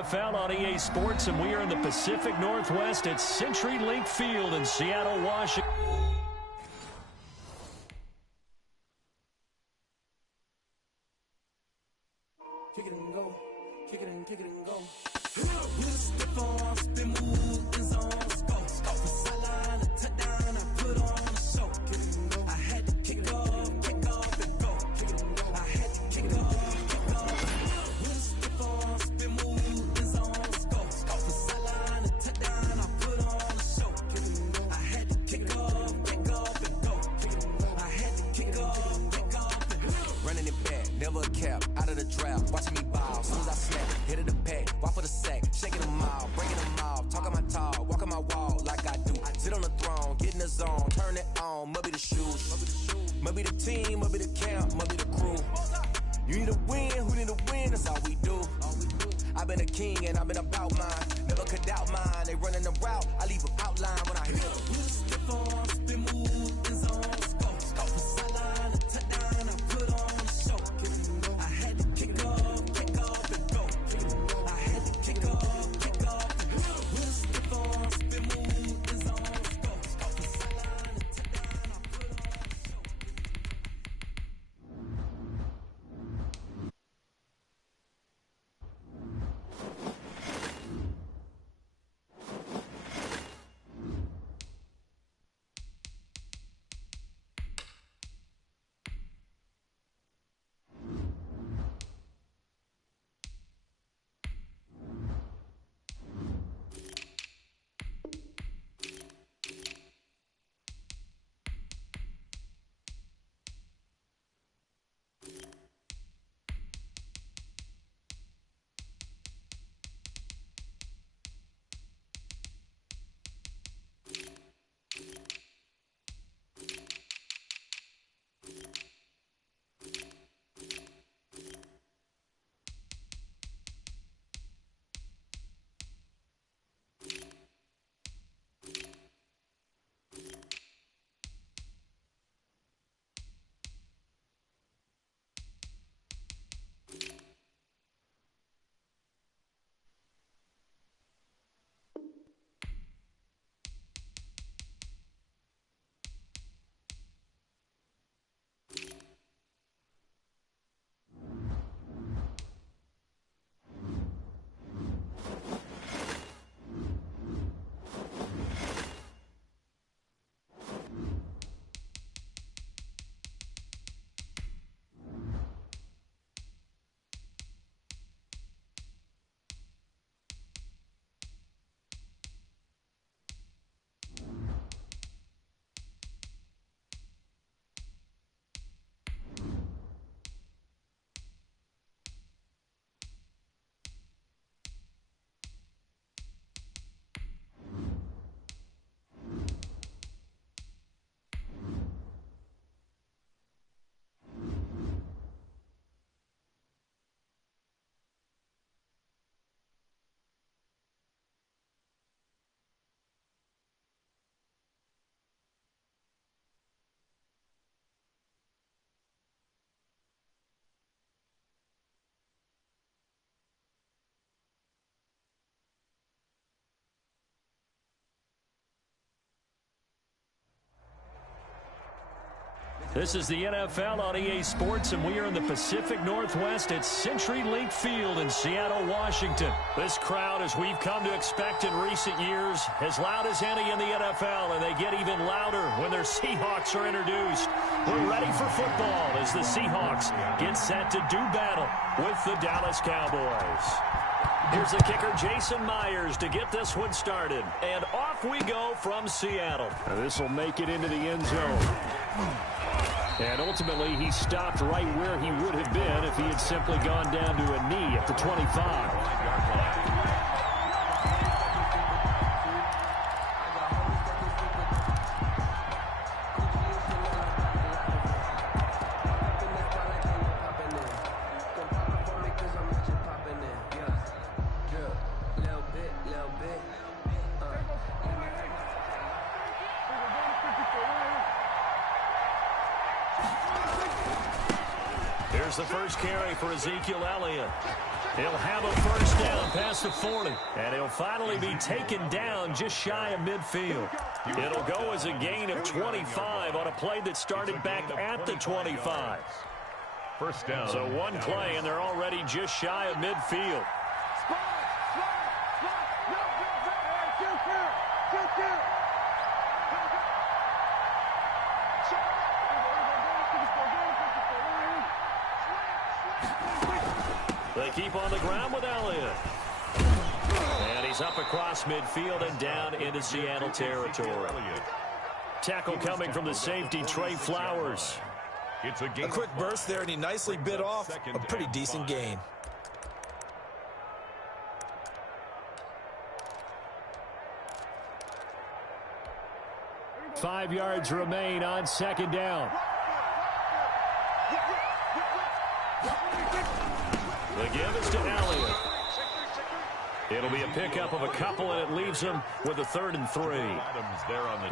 NFL on EA Sports, and we are in the Pacific Northwest at CenturyLink Field in Seattle, Washington. Kick it and go. Kick it and go. Stiff on, spin move, in zone, scope. From sideline to touchdown, I put on a show. I had to kick off and go. I had to kick off. Stiff on, spin move, in zone, scope. From sideline to touchdown, I put on a show. I had to kick off and go. I had to kick off and go. Running it back, never a cap, out of the draft, watching me ball. As soon as I snap, hit of the pack, walk for the sack, shaking them all, breaking them off, talking my talk, walking my wall like I do. Sit on the throne, get in the zone, turn it on, must be the shoes, must be the team, must be the camp, must be the crew. You need to win, who need to win, that's all we do. I've been a king and I've been about mine, never could doubt mine. They running the route, I leave an outline when I hit them. Stiff on, spin move, in zone, scope from sideline to touchdown, I put on a show. I had to kick off and go. I had to kick off and go. Stiff on, spin move, in zone, scope from sideline to touchdown, I put on a show. This is the NFL on EA Sports, and we are in the Pacific Northwest at CenturyLink Field in Seattle, Washington. This crowd, as we've come to expect in recent years, as loud as any in the NFL, and they get even louder when their Seahawks are introduced. We're ready for football as the Seahawks get set to do battle with the Dallas Cowboys. Here's the kicker, Jason Myers, to get this one started. And off we go from Seattle. This will make it into the end zone. And ultimately, he stopped right where he would have been if he had simply gone down to a knee at the 25. Here's the first carry for Ezekiel Elliott. He'll have a first down past the 40, and he'll finally be taken down just shy of midfield. It'll go as a gain of 25 on a play that started back at the 25. First down. So one play, and they're already just shy of midfield. They keep on the ground with Elliott. And he's up across midfield and down into Seattle territory. Tackle coming from the safety, Trey Flowers. It's a quick burst there, and he nicely bit off a pretty decent gain. Five yards remain on second down. The give is to Elliott. It'll be a pickup of a couple, and it leaves him with a 3rd and 3.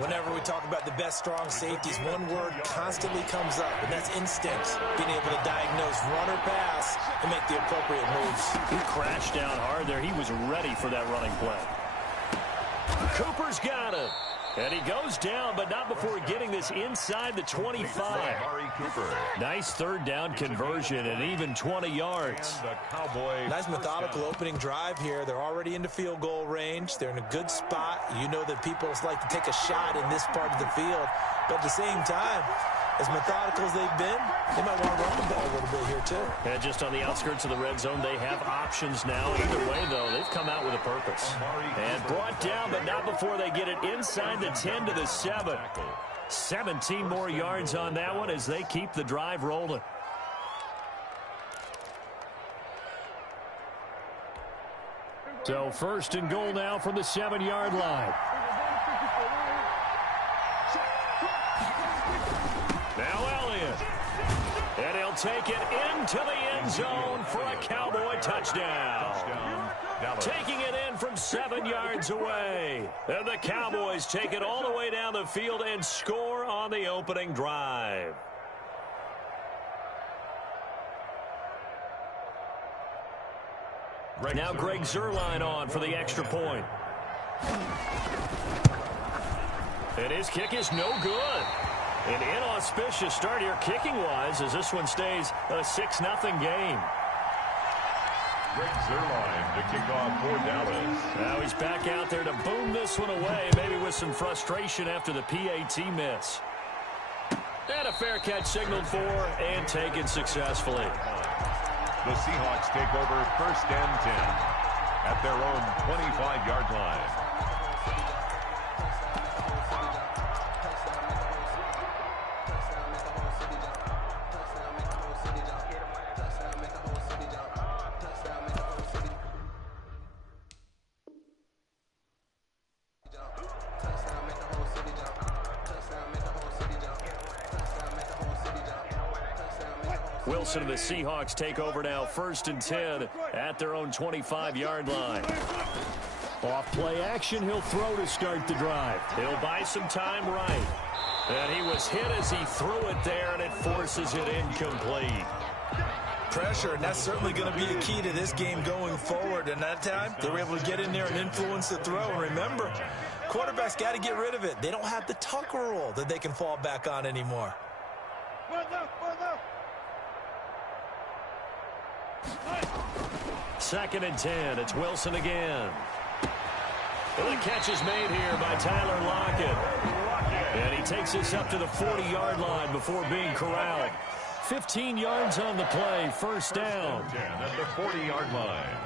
Whenever we talk about the best strong safeties, one word constantly comes up, and that's instinct. Being able to diagnose run or pass and make the appropriate moves. He crashed down hard there. He was ready for that running play. Cooper's got it. And he goes down, but not before getting this inside the 25. Nice 3rd down conversion and even 20 yards. Nice methodical opening drive here. They're already into field goal range. They're in a good spot. You know that people like to take a shot in this part of the field. But at the same time, as methodical as they've been, they might want to run the ball a little bit here too. And just on the outskirts of the red zone, they have options now. Either way, though, they've come out with a purpose. And brought down, but not before they get it inside the 10 to the 7. 17 more yards on that one as they keep the drive rolling. So 1st and goal now from the 7-yard line. Now Elliott. And he'll take it into the end zone for a Cowboy touchdown. Taking it in from 7 yards away. And the Cowboys take it all the way down the field and score on the opening drive. Now Greg Zuerlein on for the extra point. And his kick is no good. An inauspicious start here kicking-wise as this one stays a 6-0 game. Greg Zuerlein to kick off for Dallas. Now he's back out there to boom this one away, maybe with some frustration after the PAT miss. And a fair catch signaled for and taken successfully. The Seahawks take over 1st and 10 at their own 25-yard line. Wilson and the Seahawks take over now 1st and 10 at their own 25-yard line. Off play action, he'll throw to start the drive. He'll buy some time right. And he was hit as he threw it there, and it forces it incomplete. Pressure, and that's certainly going to be a key to this game going forward. And that time, they were able to get in there and influence the throw. And remember, quarterbacks got to get rid of it. They don't have the Tucker rule that they can fall back on anymore. 2nd and 10. It's Wilson again. Well, the catch is made here by Tyler Lockett. And he takes this up to the 40-yard line before being corralled. 15 yards on the play, 1st down. At the 40-yard line.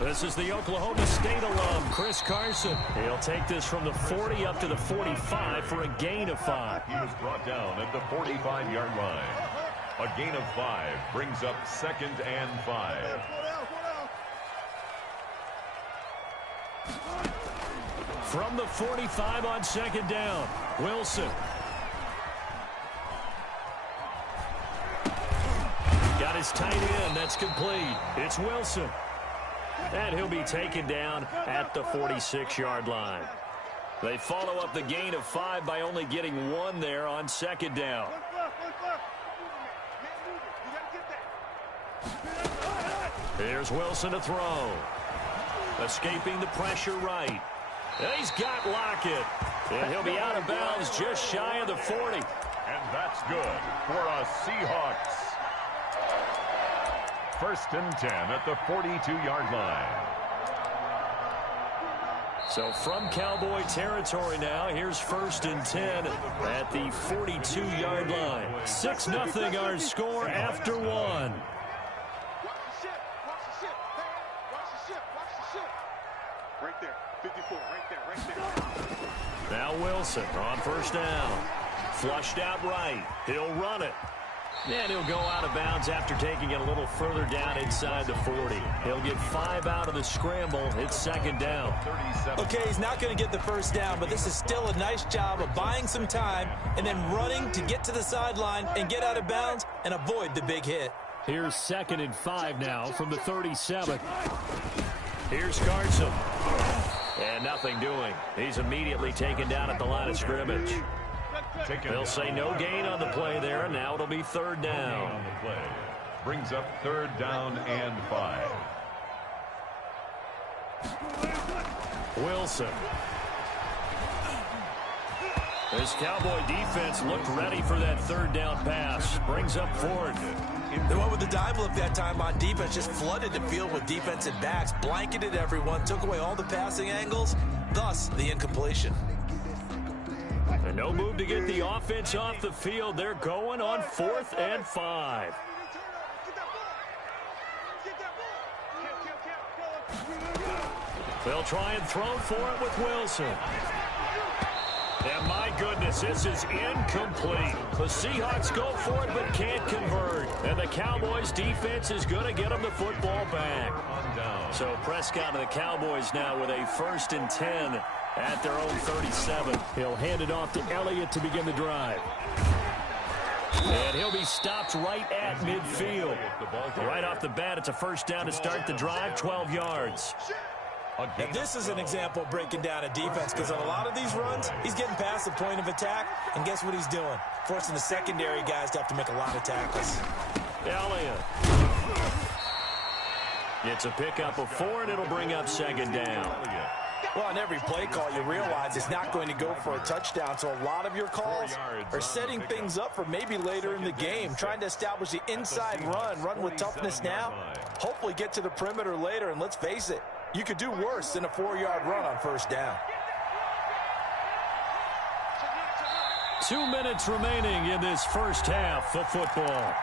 This is the Oklahoma State alum, Chris Carson. He'll take this from the 40 up to the 45 for a gain of 5. He was brought down at the 45-yard line. A gain of 5 brings up 2nd and 5. From the 45 on 2nd down, Wilson. Got his tight end. That's complete. It's Wilson. And he'll be taken down at the 46-yard line. They follow up the gain of 5 by only getting 1 there on 2nd down. Here's Wilson to throw. Escaping the pressure right. He's got Lockett. And he'll be out of bounds just shy of the 40. And that's good for a Seahawks. 1st and 10 at the 42-yard line. So from Cowboy territory now, here's 1st and 10 at the 42-yard line. 6-0 our score after one. Right there, 54, right there. Now Wilson on 1st down. Flushed out right. He'll run it. And he'll go out of bounds after taking it a little further down inside the 40. He'll get 5 out of the scramble. It's 2nd down. Okay, he's not going to get the 1st down, but this is still a nice job of buying some time and then running to get to the sideline and get out of bounds and avoid the big hit. Here's 2nd and 5 now from the 37. Here's Carson. And nothing doing. He's immediately taken down at the line of scrimmage. They'll say no gain on the play there, and now it'll be 3rd down. On the play. Brings up 3rd down and 5. Wilson. This Cowboy defense looked ready for that 3rd down pass. Brings up 4th. They went with the dime look that time on defense, just flooded the field with defensive backs, blanketed everyone, took away all the passing angles, thus the incompletion. And no move to get the offense off the field. They're going on 4th and 5. They'll try and throw for it with Wilson. And my goodness, this is incomplete. The Seahawks go for it but can't convert. And the Cowboys defense is going to get them the football back. So Prescott and the Cowboys now with a 1st and 10 at their own 37. He'll hand it off to Elliott to begin the drive. And he'll be stopped right at midfield. Right off the bat, it's a 1st down to start the drive, 12 yards. And this is an example of breaking down a defense, because on a lot of these runs, he's getting past the point of attack, and guess what he's doing? Forcing the secondary guys to have to make a lot of tackles. Elliott. It's a pickup of 4, and it'll bring up 2nd down. Well, on every play call, you realize it's not going to go for a touchdown, so a lot of your calls are setting things up for maybe later in the game, trying to establish the inside run with toughness now, hopefully get to the perimeter later, and let's face it, you could do worse than a 4-yard run on 1st down. 2 minutes remaining in this 1st half of football.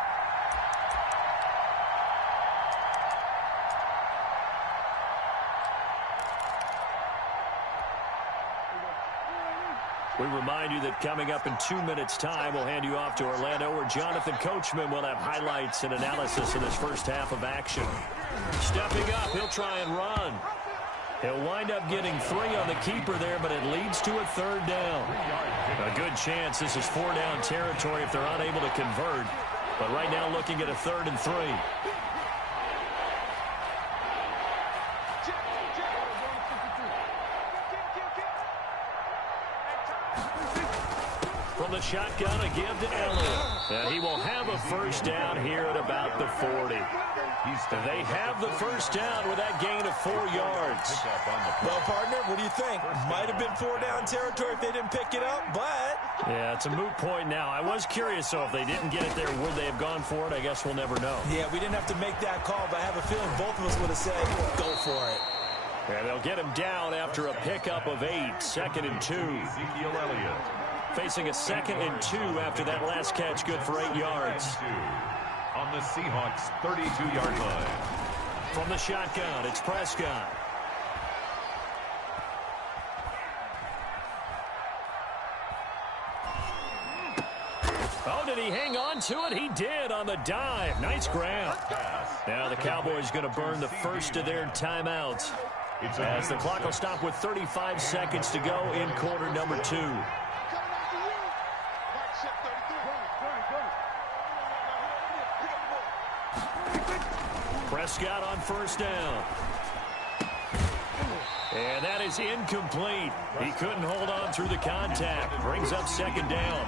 We remind you that coming up in 2 minutes' time, we'll hand you off to Orlando, where Jonathan Coachman will have highlights and analysis in this 1st half of action. Stepping up, he'll try and run. He'll wind up getting 3 on the keeper there, but it leads to a 3rd down. A good chance this is 4-down territory if they're unable to convert. But right now looking at a 3rd and 3. From the shotgun, a give to Elliott. And he will have a 1st down here at about the 40. They have the 1st down with that gain of 4 yards. Well, partner, what do you think? Might have been 4-down territory if they didn't pick it up, but... Yeah, it's a moot point now. I was curious, though, if they didn't get it there, would they have gone for it? I guess we'll never know. Yeah, we didn't have to make that call, but I have a feeling both of us would have said, go for it. Yeah, they'll get him down after a pickup of 8, 2nd and 2. Ezekiel Elliott. Facing a 2nd and 2 after that last catch, good for 8 yards. On the Seahawks 32-yard line. From the shotgun, it's Prescott. Oh, did he hang on to it? He did on the dive. Nice grab. Now the Cowboys going to burn the first of their timeouts, as the clock will stop with 35 seconds to go in quarter number 2. Prescott on 1st down. And that is incomplete. He couldn't hold on through the contact. Brings up second down.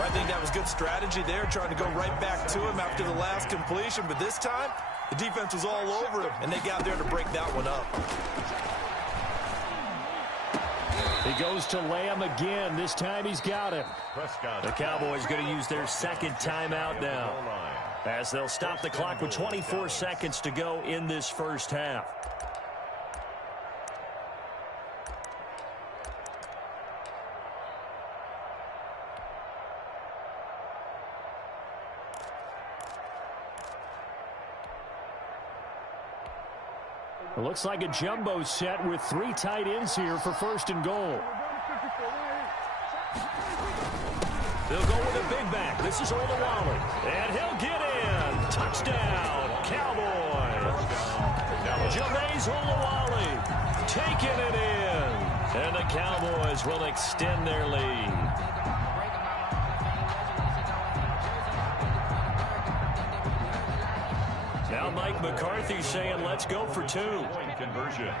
I think that was good strategy there, trying to go right back to him after the last completion. But this time, the defense was all over him, and they got there to break that one up. He goes to Lamb again. This time he's got him. The Cowboys going to use their second timeout now, as they'll stop the clock with 24 seconds to go in this first half. It looks like a jumbo set with 3 tight ends here for first and goal. They'll go with a big back. This is Olawale. And he'll get in. Touchdown, Cowboys. Jameis Olawale taking it in. And the Cowboys will extend their lead. Now Mike McCarthy saying, let's go for 2. Conversion.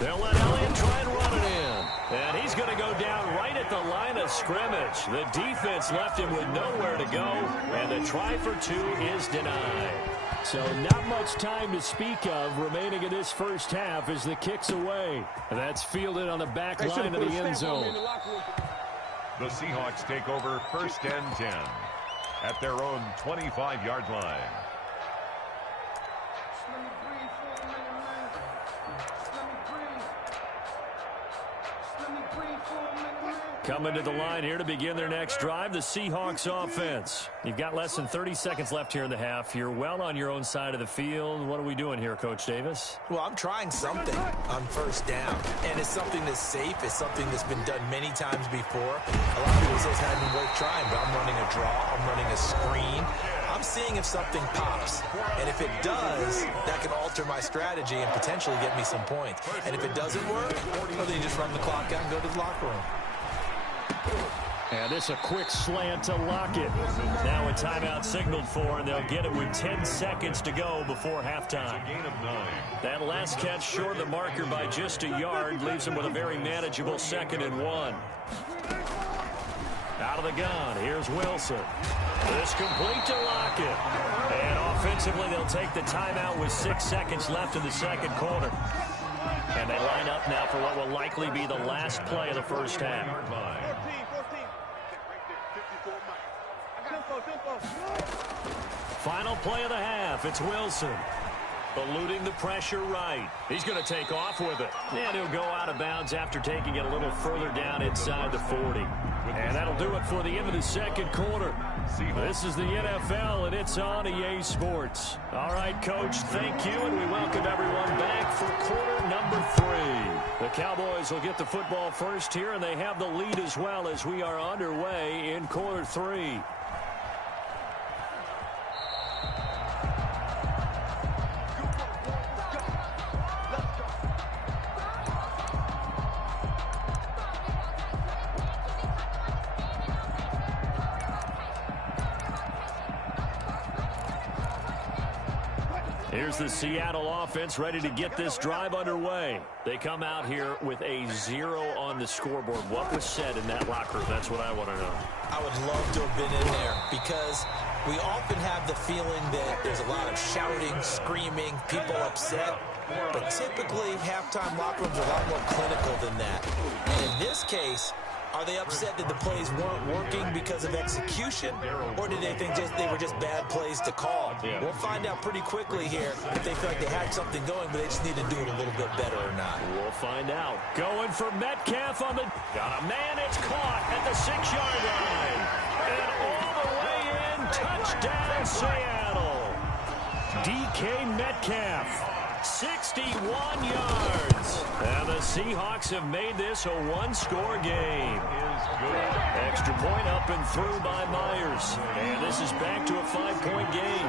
They'll let Elliott try and run it in. And he's going to go down right at the line of scrimmage. The defense left him with nowhere to go. And the try for 2 is denied. So not much time to speak of remaining in this first half as the kick's away. And that's fielded on the back line of the end zone. The Seahawks take over first and 10 at their own 25-yard line. Coming to the line here to begin their next drive, the Seahawks offense. You've got less than 30 seconds left here in the half. You're well on your own side of the field. What are we doing here, Coach Davis? Well, I'm trying something on first down, and it's something that's safe. It's something that's been done many times before. A lot of people say it's not even worth trying, but I'm running a draw. I'm running a screen. I'm seeing if something pops, and if it does, that can alter my strategy and potentially get me some points. And if it doesn't work, well, then you just run the clock out and go to the locker room. And this a quick slant to Lockett. Now a timeout signaled for, and they'll get it with 10 seconds to go before halftime. That last catch short of the marker by just a yard leaves them with a very manageable 2nd and 1. Out of the gun, here's Wilson. This complete to Lockett. And offensively, they'll take the timeout with 6 seconds left in the second quarter. And they line up now for what will likely be the last play of the first half. Final play of the half. It's Wilson. Eluding the pressure right. He's going to take off with it. And he'll go out of bounds after taking it a little further down inside the 40. And that'll do it for the end of the second quarter. This is the NFL, and it's on EA Sports. All right, Coach, thank you, and we welcome everyone back for quarter number 3. The Cowboys will get the football first here, and they have the lead as well as we are underway in quarter 3. Here's the Seattle offense ready to get this drive underway. They come out here with a 0 on the scoreboard. What was said in that locker room? That's what I want to know. I would love to have been in there because we often have the feeling that there's a lot of shouting, screaming, people upset. But typically, halftime locker rooms are a lot more clinical than that. And in this case, are they upset that the plays weren't working because of execution, or did they think they were just bad plays to call? Yeah. We'll find out pretty quickly here if they feel like they had something going, but they just need to do it a little bit better or not. We'll find out. Going for Metcalf on the... Got a man, it's caught at the 6-yard line. And all the way in, touchdown Seattle. DK Metcalf. 61 yards. And the Seahawks have made this a one-score game. Extra point up and through by Myers. And this is back to a 5-point game.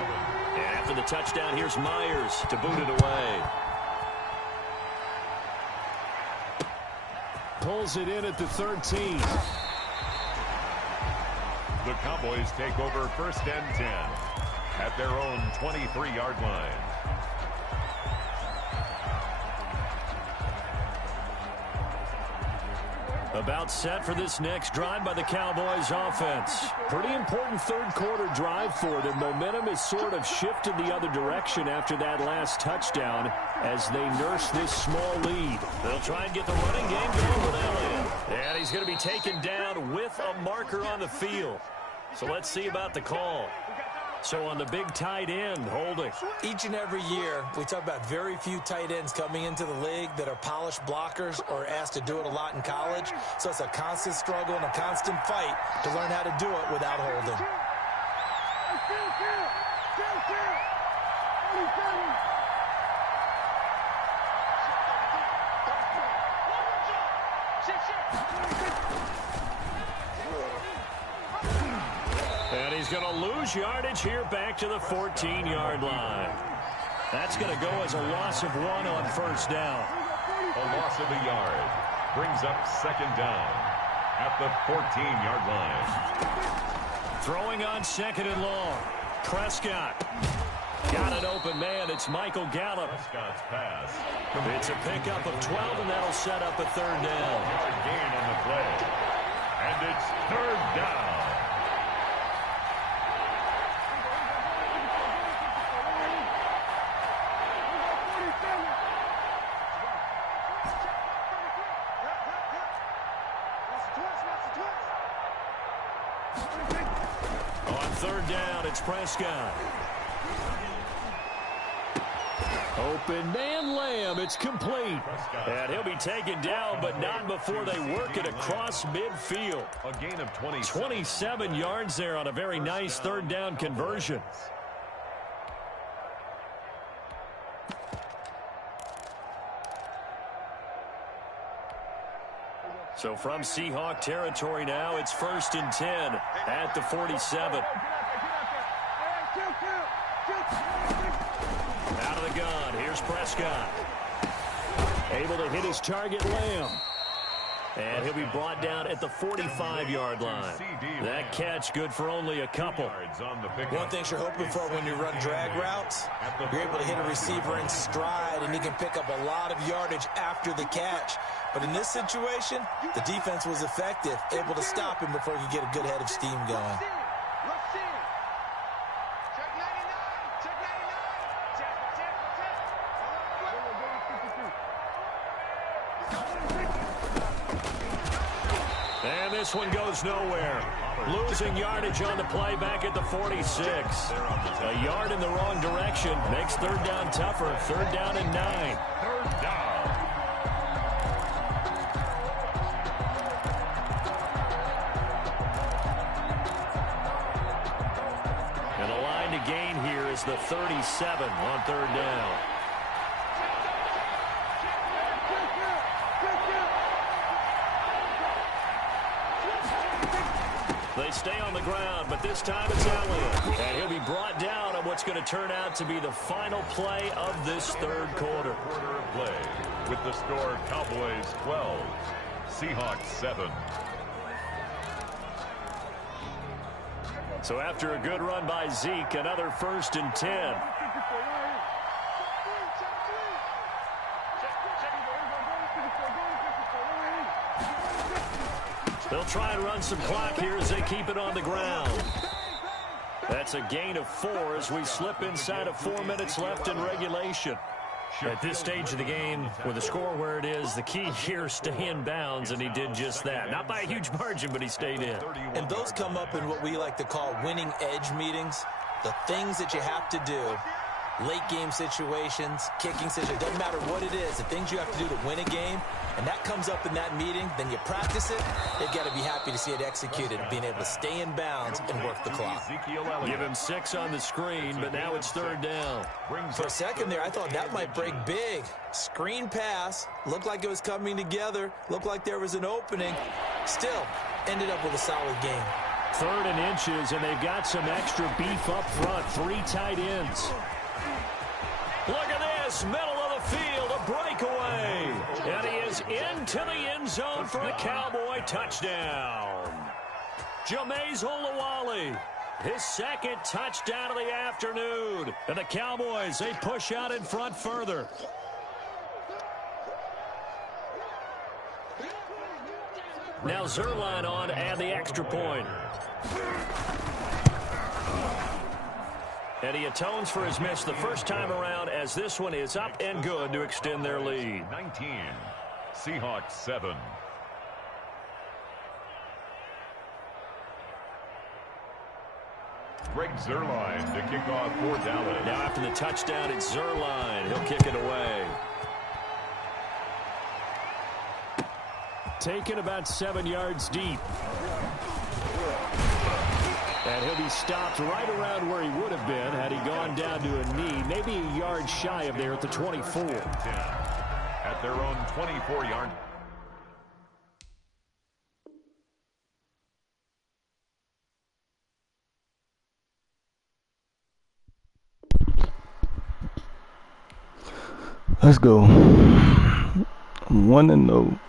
And after the touchdown, here's Myers to boot it away. Pulls it in at the 13. The Cowboys take over first and 10 at their own 23-yard line. About set for this next drive by the Cowboys offense. Pretty important third-quarter drive for them. Momentum has sort of shifted the other direction after that last touchdown as they nurse this small lead. They'll try and get the running game going with Elliott. And he's going to be taken down with a marker on the field. So let's see about the call. So on the big tight end, holding. Each and every year, we talk about very few tight ends coming into the league that are polished blockers or asked to do it a lot in college. So it's a constant struggle and a constant fight to learn how to do it without holding. And he's going to lose yardage here back to the 14-yard line. That's going to go as a loss of 1 on first down. A loss of a yard brings up second down at the 14-yard line. Throwing on second and long. Prescott. Got an open man. It's Michael Gallup. Prescott's pass. It's a pickup of 12, and that'll set up a third down. Yard gain on the play. And it's third down. On third down, it's Prescott. Open man Lamb. It's complete. And he'll be taken down, but not before they work it across midfield. A gain of 27 yards there on a very nice third down conversion. So from Seahawk territory now, it's 1st and 10 at the 47. Out of the gun, here's Prescott. Able to hit his target, Lamb. And he'll be brought down at the 45-yard line. That catch good for only a couple. One thing you're hoping for when you run drag routes, you're able to hit a receiver in stride, and he can pick up a lot of yardage after the catch. But in this situation, the defense was effective, able to stop him before he could get a good head of steam going. And this one goes nowhere. Losing yardage on the play back at the 46. A yard in the wrong direction makes third down tougher. Third down and 9. Third down. And the line to gain here is the 37 on third down. They stay on the ground, but this time it's Elliott. And he'll be brought down on what's going to turn out to be the final play of this third quarter. Quarter of play with the score Cowboys 12, Seahawks 7. So after a good run by Zeke, another 1st and 10. They'll try and run some clock here as they keep it on the ground. That's a gain of 4 as we slip inside of 4 minutes left in regulation. At this stage of the game, with the score where it is, the key here, stay in bounds, and he did just that. Not by a huge margin, but he stayed in. And those come up in what we like to call winning edge meetings. The things that you have to do. Late game situations, kicking situations, doesn't matter what it is, the things you have to do to win a game, and that comes up in that meeting, then you practice it, you've got to be happy to see it executed, being able to stay in bounds and work the clock. Give him 6 on the screen, but now it's third down. For a second there, I thought that might break big. Screen pass, looked like it was coming together, looked like there was an opening, still ended up with a solid game. 3rd and inches, and they've got some extra beef up front, 3 tight ends. Look at this, middle of the field, a breakaway. And he is into the end zone for a Cowboy touchdown. Jameis Olawale, his 2nd touchdown of the afternoon. And the Cowboys, they push out in front further. Now Zerline on to add the extra point. And he atones for his miss the first time around, as this one is up and good to extend their lead. 19, Seahawks 7. Greg Zerline to kick off for Dallas. Now after the touchdown, it's Zerline. He'll kick it away. Taken about 7 yards deep. And he'll be stopped right around where he would have been had he gone down to a knee, maybe a yard shy of there at the 24. At their own 24-yard. Let's go. I'm 1-0.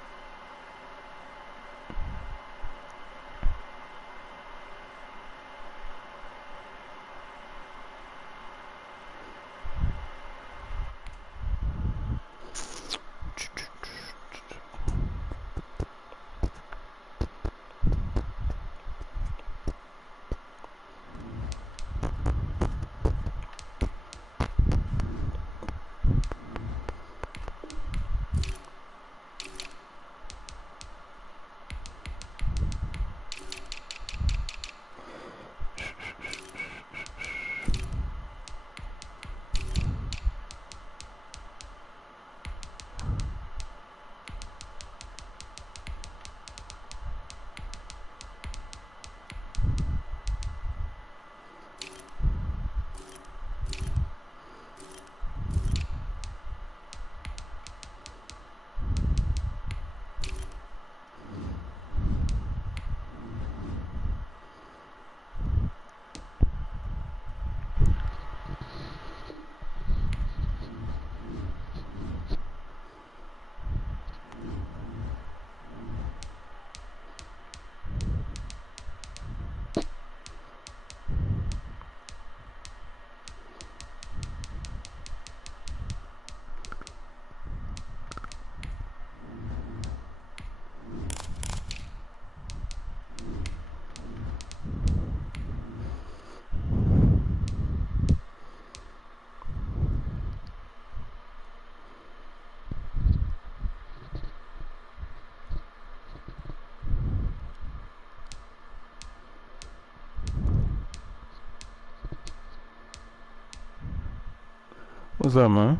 What's up, man?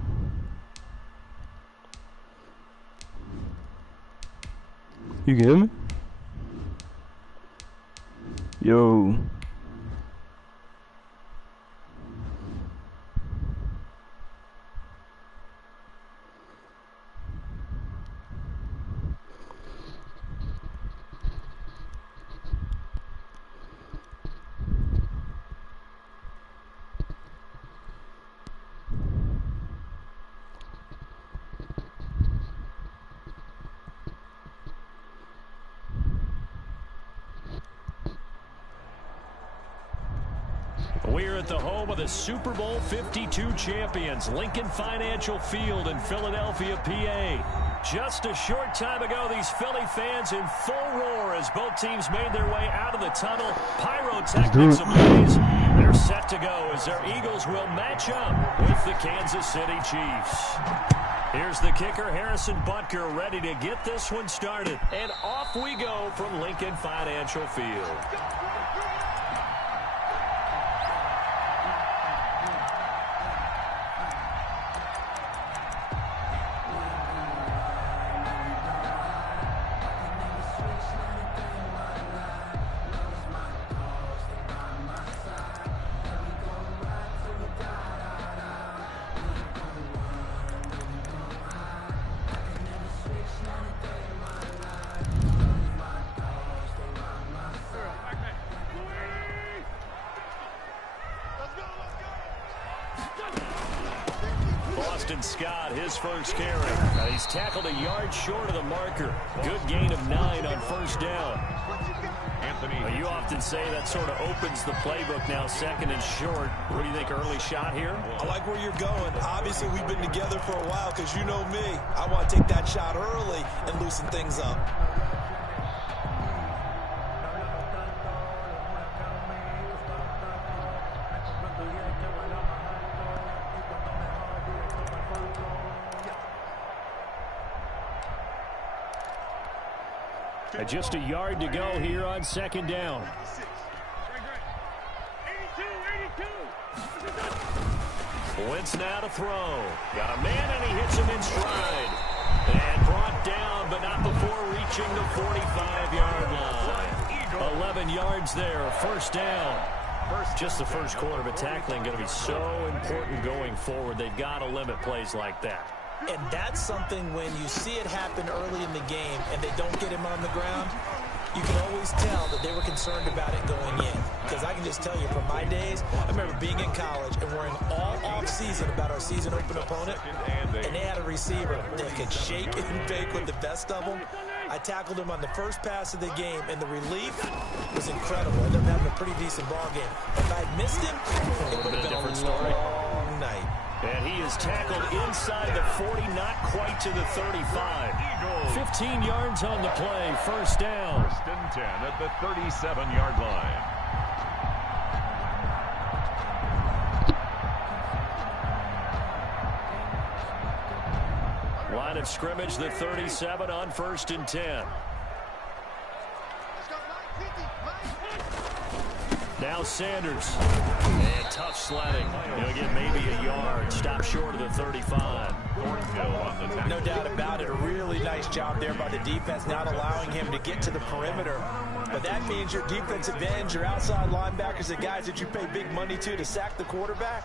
You can hear me? Yo. We're at the home of the Super Bowl 52 champions, Lincoln Financial Field in Philadelphia, PA. Just a short time ago, these Philly fans in full roar as both teams made their way out of the tunnel. Pyrotechnics ablaze. They're set to go as their Eagles will match up with the Kansas City Chiefs. Here's the kicker, Harrison Butker, ready to get this one started. And off we go from Lincoln Financial Field. Scott, his first carry. He's tackled a yard short of the marker. Good gain of 9 on first down. Anthony, you often say that sort of opens the playbook now, second and short. What do you think, early shot here? I like where you're going. Obviously, we've been together for a while because you know me. I want to take that shot early and loosen things up. And just a yard to go here on second down. Wentz now to throw. Got a man, and he hits him in stride. And brought down, but not before reaching the 45-yard line. 11 yards there, first down. Just the first quarter, but tackling going to be so important going forward. They've got to limit plays like that. And that's something when you see it happen early in the game and they don't get him on the ground, you can always tell that they were concerned about it going in. Because I can just tell you from my days, I remember being in college and worrying all off-season about our season open opponent, and they had a receiver that could shake and bake with the best of them. I tackled him on the first pass of the game, and the relief was incredible. I ended up having a pretty decent ball game. If I had missed him, it would have been a long night. And he is tackled inside the 40, not quite to the 35. 15 yards on the play, first down. First and 10 at the 37-yard line. Line of scrimmage, the 37 on first and 10. Now Sanders. And tough sledding. He'll get maybe a yard. Stop short of the 35. No doubt about it. A really nice job there by the defense, not allowing him to get to the perimeter. But that means your defensive ends, your outside linebackers, the guys that you pay big money to sack the quarterback,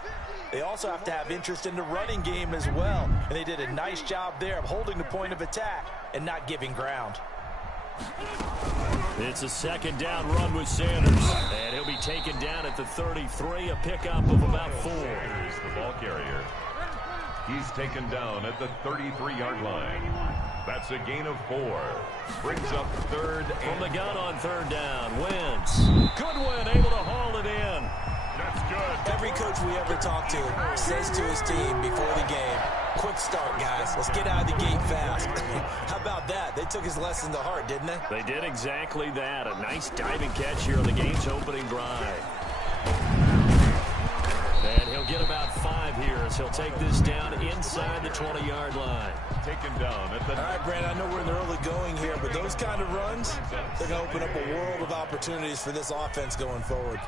they also have to have interest in the running game as well. And they did a nice job there of holding the point of attack and not giving ground. It's a second down run with Sanders. And he'll be taken down at the 33, a pickup of about 4. Here's the ball carrier. He's taken down at the 33-yard line. That's a gain of 4. Brings up third. From the gun on third down, Wentz. Goodwin able to haul it in. That's good. Every coach we ever talk to says to his team before the game, quick start, guys. Let's get out of the gate fast. How about that? They took his lesson to heart, didn't they? They did exactly that. A nice diving catch here on the game's opening drive. And he'll get about 5 here as he'll take this down inside the 20-yard line. Taken down at the... All right, Brandon, I know we're in the early going here, but those kind of runs, they're going to open up a world of opportunities for this offense going forward.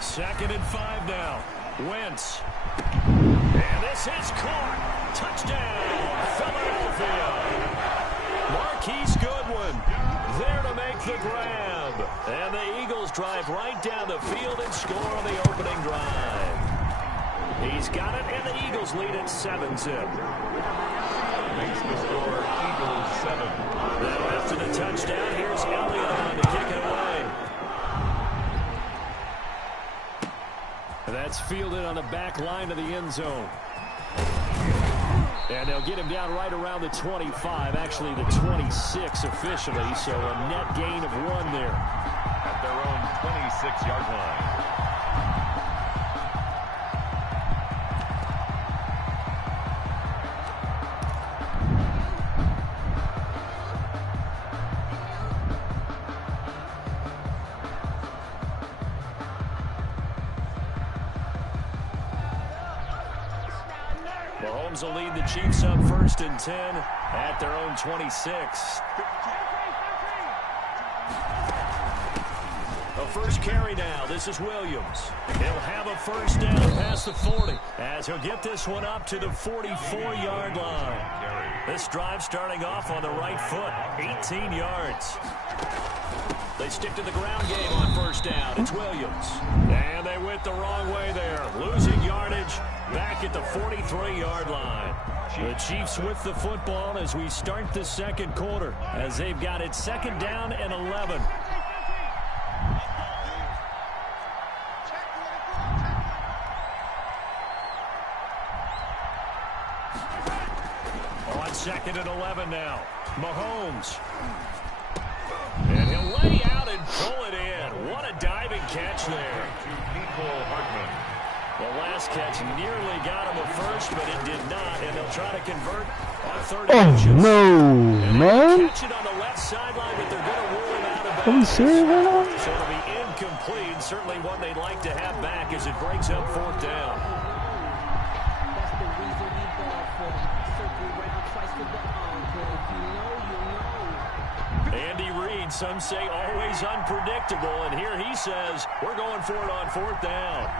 Second and 5 now. Wentz. And this is caught. Touchdown, Philadelphia. Marquise Goodwin there to make the grab. And the Eagles drive right down the field and score on the opening drive. He's got it, and the Eagles lead at 7-zip. Makes the score Eagles 7. Now after the touchdown, here's Elliott on to kick it away. That's fielded on the back line of the end zone. And they'll get him down right around the 25, actually the 26 officially, so a net gain of 1 there. At their own 26-yard line. Mahomes will lead the Chiefs up first and 10 at their own 26. A first carry now. This is Williams. He'll have a first down past the 40 as he'll get this one up to the 44-yard line. This drive starting off on the right foot, 18 yards. They stick to the ground game on first down. It's Williams. And they went the wrong way there. Losing yardage back at the 43-yard line. The Chiefs with the football as we start the second quarter as they've got it second down and 11. On second and 11 now. Mahomes. And he'll lay out and pull it in. What a diving catch there. The last catch nearly got him a first, but it did not. And they'll try to convert on third inches. Oh, no, man. Catch it on the left sideline, but they're going to rule him out of bounds. Are you serious right now? So it'll be incomplete. Certainly one they'd like to have back as it brings up fourth down. That's the reason we brought for Andy Reid, some say always unpredictable, and here he says we're going for it on 4th down.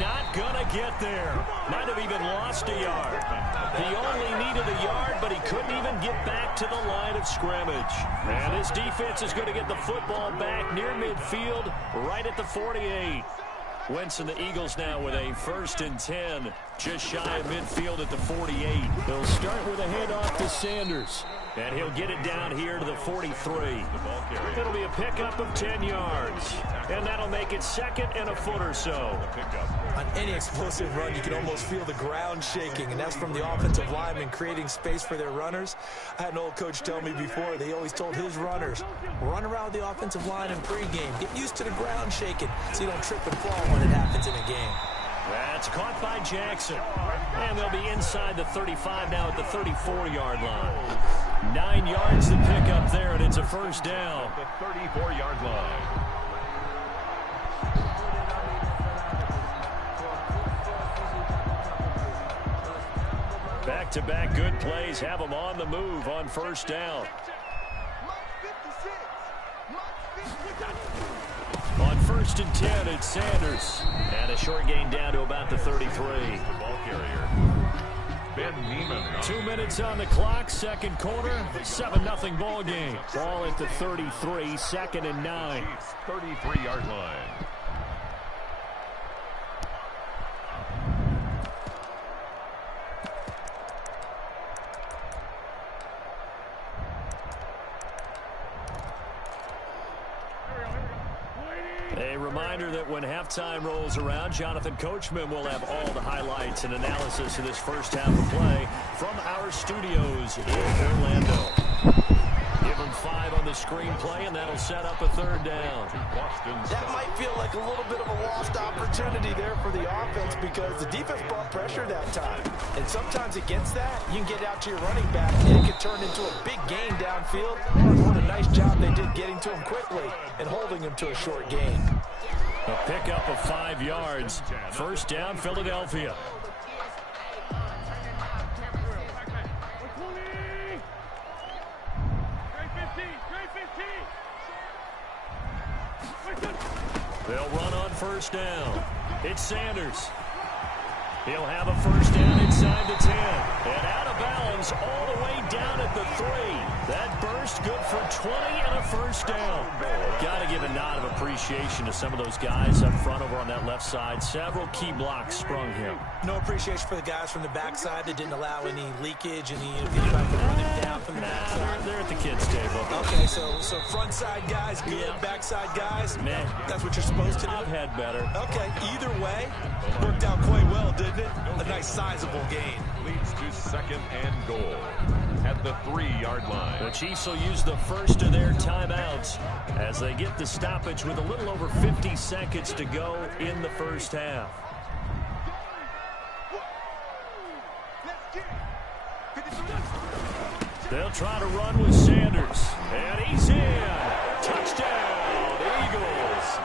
Not gonna get there. Might have even lost a yard. He only needed a yard, but he couldn't even get back to the line of scrimmage. And his defense is going to get the football back near midfield, right at the 48. Wentz and the Eagles now with a 1st and 10, just shy of midfield at the 48. They'll start with a handoff to Sanders. And he'll get it down here to the 43. It'll be a pickup of 10 yards. And that'll make it 2nd and a foot or so. On any explosive run, you can almost feel the ground shaking, and that's from the offensive linemen creating space for their runners. I had an old coach tell me before, they always told his runners, run around the offensive line in pregame. Get used to the ground shaking so you don't trip and fall when it happens in a game. That's caught by Jackson. And they'll be inside the 35 now at the 34-yard line. 9 yards to pick up there, and it's a 1st down. The 34-yard line. Back-to-back good plays have them on the move on 1st down. On 1st and 10, it's Sanders. And a short gain down to about the 33. The ball carrier. Ben Neiman. 2 minutes on the clock, 2nd quarter, 7-0 ball game. Ball at the 33, 2nd and 9. 33-yard line. A reminder that when halftime rolls around, Jonathan Coachman will have all the highlights and analysis of this first half of play from our studios in Orlando. Give him 5 on the screenplay, and that'll set up a 3rd down. That might feel like a little bit of a lost opportunity there for the offense because the defense brought pressure that time. And sometimes against that, you can get out to your running back, and it can turn into a big gain downfield. What a nice job they did getting to him quickly and holding him to a short gain. A pickup of 5 yards. 1st down, Philadelphia. They'll run on 1st down. It's Sanders. He'll have a 1st down inside the 10. And out of bounds all the way down at the 3. That burst good for 20 and a 1st down. Got to give a nod of appreciation to some of those guys up front over on that left side. Several key blocks sprung here. No appreciation for the guys from the backside that didn't allow any leakage, anybody could run it down from the backside. They're at the kids' table. Okay, so front side guys, good. Yeah. Backside guys, man, that's what you're supposed to do. I've had better. Okay, either way, worked out quite well, didn't it? A nice sizable gain. Leads to 2nd and goal at the 3-yard line. The Chiefs will use the first of their timeouts as they get the stoppage with a little over 50 seconds to go in the first half. They'll try to run with Sanders. And he's in. Touchdown, Eagles.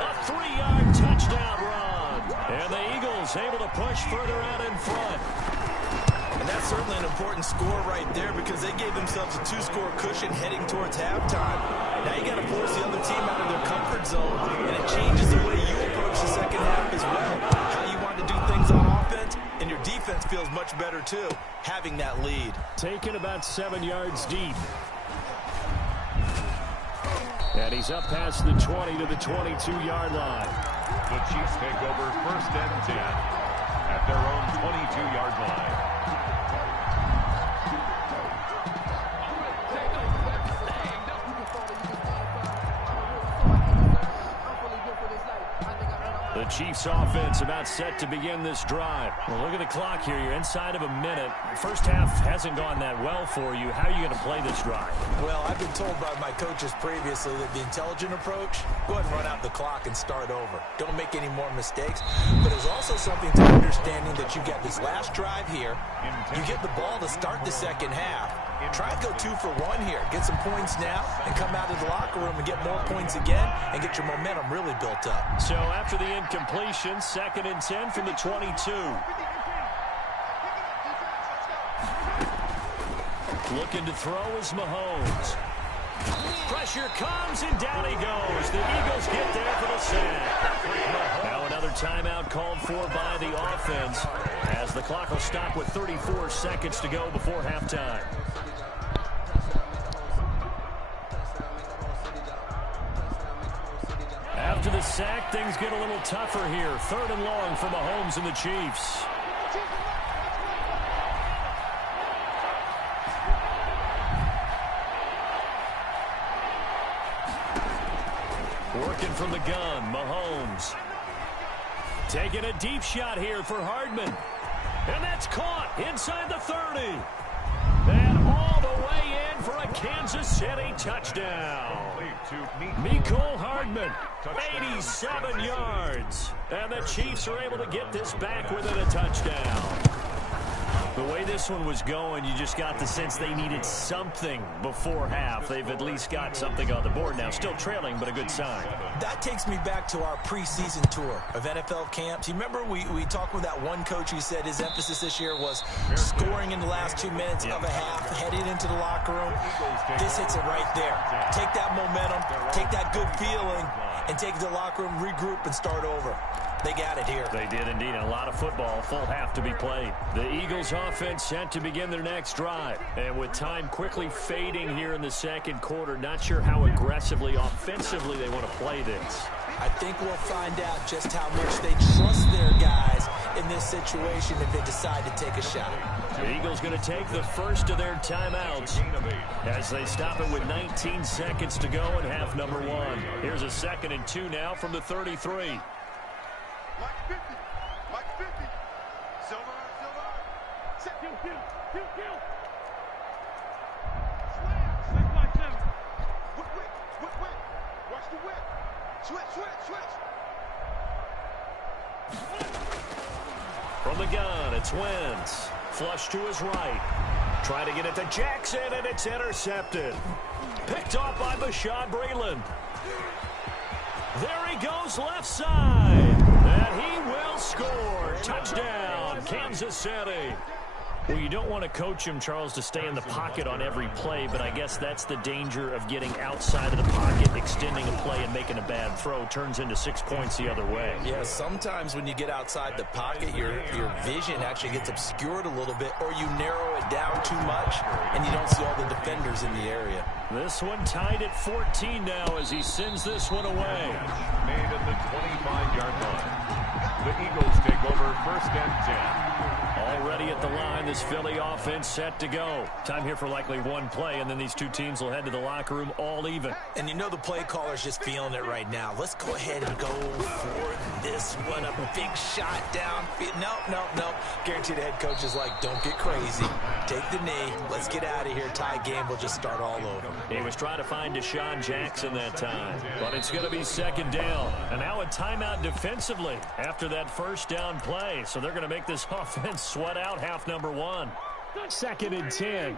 A 3-yard touchdown run. And the Eagles able to push further out in front. And that's certainly an important score right there because they gave themselves a 2-score cushion heading towards halftime. Now you got to force the other team out of their comfort zone, and it changes the way you approach the second half as well. How you want to do things on offense, and your defense feels much better too, having that lead. Taken about 7 yards deep. And he's up past the 20 to the 22-yard line. The Chiefs take over 1st and 10 at their own 22-yard line. The Chiefs offense about set to begin this drive. Well, look at the clock here. You're inside of a minute. First half hasn't gone that well for you. How are you going to play this drive? Well, I've been told by my coaches previously that the intelligent approach, go ahead and run out the clock and start over. Don't make any more mistakes. But there's also something to understanding that you got this last drive here. You get the ball to start the second half. Try and go 2 for 1 here. Get some points now and come out of the locker room and get more points again and get your momentum really built up. So after the incompletion, 2nd and 10 from the 22. Looking to throw is Mahomes. Pressure comes and down he goes. The Eagles get there for the sack. Now another timeout called for by the offense as the clock will stop with 34 seconds to go before halftime. After the sack, things get a little tougher here. 3rd and long for Mahomes and the Chiefs. Working from the gun, Mahomes. Taking a deep shot here for Hardman. And that's caught inside the 30. And all the way in for a Kansas City touchdown. Mecole Hardman, 87 yards. And the Chiefs are able to get this back within a touchdown. The way this one was going, you just got the sense they needed something before half. They've at least got something on the board now. Still trailing, but a good sign. That takes me back to our preseason tour of NFL camps. You remember we talked with that one coach who said his emphasis this year was scoring in the last 2 minutes of a half, heading into the locker room. This hits it right there. Take that momentum, take that good feeling, and take it to the locker room, regroup, and start over. They got it here. They did indeed. And a lot of football, full half to be played. The Eagles offense set to begin their next drive. And with time quickly fading here in the second quarter, not sure how aggressively, offensively they want to play this. I think we'll find out just how much they trust their guys in this situation if they decide to take a shot. The Eagles going to take the first of their timeouts as they stop it with 19 seconds to go in half number 1. Here's a 2nd and 2 now from the 33. Mike 50. Mike 50. Silver. Set. Kill. Slam. Whip. Watch the whip. Switch. From the gun, it's Wentz. Flush to his right. Try to get it to Jackson, and it's intercepted. Picked off by Bashaud Breeland. There he goes left side. And he will score. Touchdown, Kansas City. Well, you don't want to coach him, Charles, to stay in the pocket on every play, but I guess that's the danger of getting outside of the pocket, extending a play and making a bad throw. Turns into 6 points the other way. Yeah, sometimes when you get outside the pocket, your vision actually gets obscured a little bit, or you narrow it down too much, and you don't see all the defenders in the area. This one tied at 14 now as he sends this one away. Made at the 25-yard line. The Eagles take over 1st and 10. Already at the line, this Philly offense set to go. Time here for likely one play, and then these two teams will head to the locker room all even. And you know the play caller's just feeling it right now. Let's go ahead and go for this one. A big shot down. Nope. Guarantee the head coach is like, don't get crazy. Take the knee. Let's get out of here. Tie game. We'll just start all over. He was trying to find Deshaun Jackson that time. But it's going to be 2nd down. And now a timeout defensively after that first down play. So they're going to make this offense sweat out half number 1. 2nd and 10.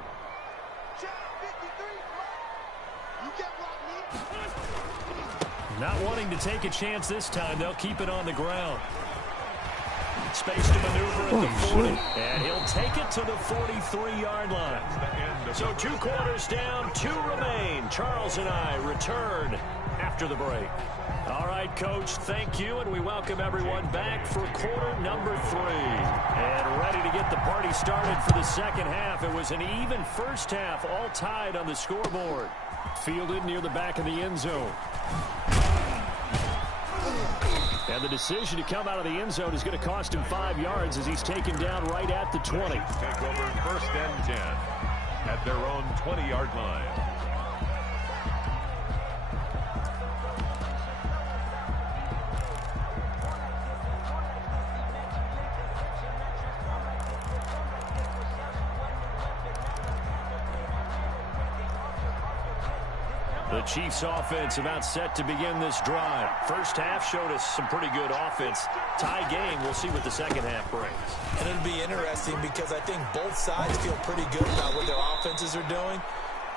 Not wanting to take a chance this time. They'll keep it on the ground. Space to maneuver at the 40. And he'll take it to the 43-yard line. So 2 quarters down, 2 remain. Charles and I return after the break. All right, Coach, thank you, and we welcome everyone back for quarter number 3. And ready to get the party started for the second half. It was an even first half, all tied on the scoreboard. Fielded near the back of the end zone. And the decision to come out of the end zone is going to cost him 5 yards as he's taken down right at the 20. Take over 1st and 10 at their own 20-yard line. The Chiefs offense about set to begin this drive. First half showed us some pretty good offense. Tie game, we'll see what the second half brings. And it'll be interesting because I think both sides feel pretty good about what their offenses are doing.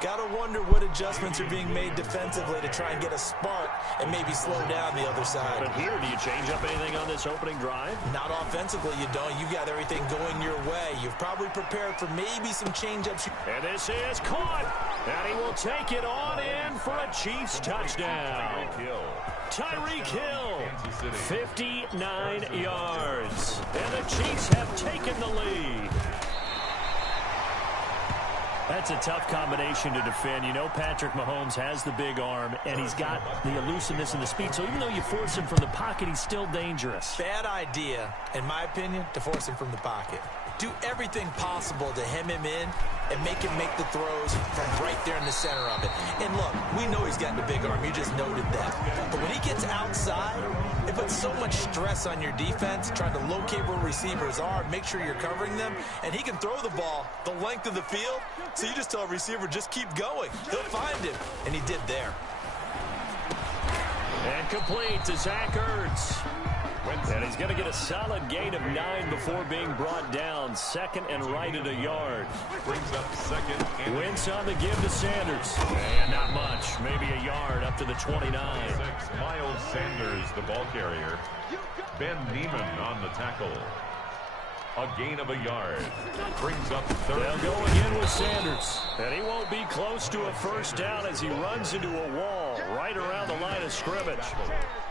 Got to wonder what adjustments are being made defensively to try and get a spark and maybe slow down the other side. But here, do you change up anything on this opening drive? Not offensively, you don't. You got everything going your way. You've probably prepared for maybe some change-ups. And this is caught. And he will take it on in for a Chiefs touchdown. Tyreek Hill, 59 yards. And the Chiefs have taken the lead. That's a tough combination to defend. You know Patrick Mahomes has the big arm, and he's got the elusiveness and the speed. So even though you force him from the pocket, he's still dangerous. Bad idea, in my opinion, to force him from the pocket. Do everything possible to hem him in and make him make the throws from right there in the center of it. And look, we know he's got the big arm. You just noted that. But when he gets outside, it puts so much stress on your defense trying to locate where receivers are, make sure you're covering them, and he can throw the ball the length of the field. So you just tell a receiver, just keep going. He'll find him, and he did there. And complete to Zach Ertz. And he's going to get a solid gain of 9 before being brought down. Second and right at a yard. Brings up second. And Wentz on the give to Sanders. And not much. Maybe a yard up to the 29. Miles Sanders, the ball carrier. Ben Neiman on the tackle. A gain of a yard. Brings up third. They'll go again with Sanders. And he won't be close to a first down as he runs into a wall right around the line of scrimmage.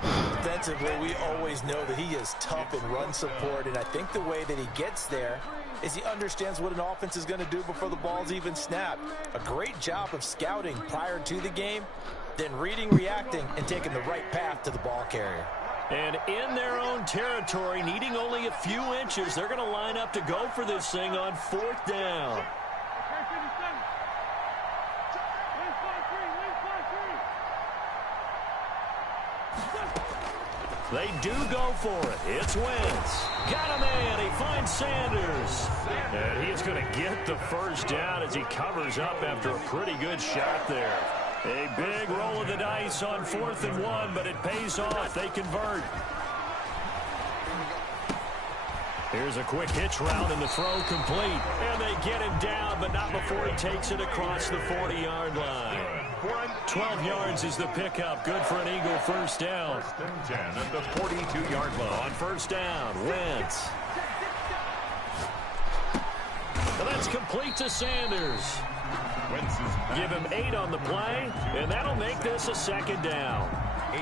Defensively, we always know that he is tough in run support, and I think the way that he gets there is he understands what an offense is going to do before the ball's even snapped. A great job of scouting prior to the game, then reading, reacting, and taking the right path to the ball carrier. And in their own territory, needing only a few inches, they're going to line up to go for this thing on fourth down. They do go for it. It's Wentz. Got a man. He finds Sanders. And he is going to get the first down as he covers up after a pretty good shot there. A big roll of the dice on 4th and 1, but it pays off. They convert. Here's a quick hitch route and the throw complete. And they get him down, but not before he takes it across the 40-yard line. 12 yards is the pickup. Good for an Eagle first down. 1st and 10 at the 42-yard line. On first down, Wentz. And that's complete to Sanders. Give him 8 on the play, and that'll make this a second down.